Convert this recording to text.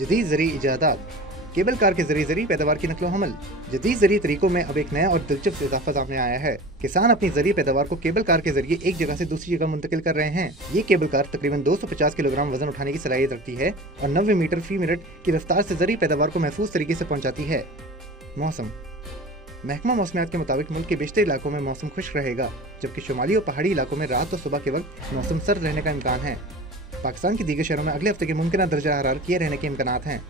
जदीद ज़रूरी इजादात। Cable car के जरिए ज़रूरी पैदावार की नकलो हमल। जदीद ज़रूरी तरीकों में अब एक नया और दिलचस्प इजाफा सामने आया है। किसान अपनी ज़रूरी पैदावार को केबल कार के जरिए एक जगह से दूसरी जगह मुंतकिल कर रहे हैं। ये केबल कार तकरीबन 250 किलोग्राम वजन उठाने की सलाहियत रखती है और 90 मीटर फी मिनट की रफ्तार से ज़रूरी पैदावार को महफूज तरीके से पहुँचाती है। मौसम। महकमा मौसमियात के मुताबिक मुल्क के बेशतर इलाकों में मौसम खुश्क रहेगा, जबकि शुमाली और पहाड़ी इलाकों में रात और सुबह के वक्त मौसम सर्द रहने का इम्कान है। पाकिस्तान के दीगर शहरों में अगले हफ्ते के मुमकिन दर्जा हरारत किए रहने के इम्कानात हैं।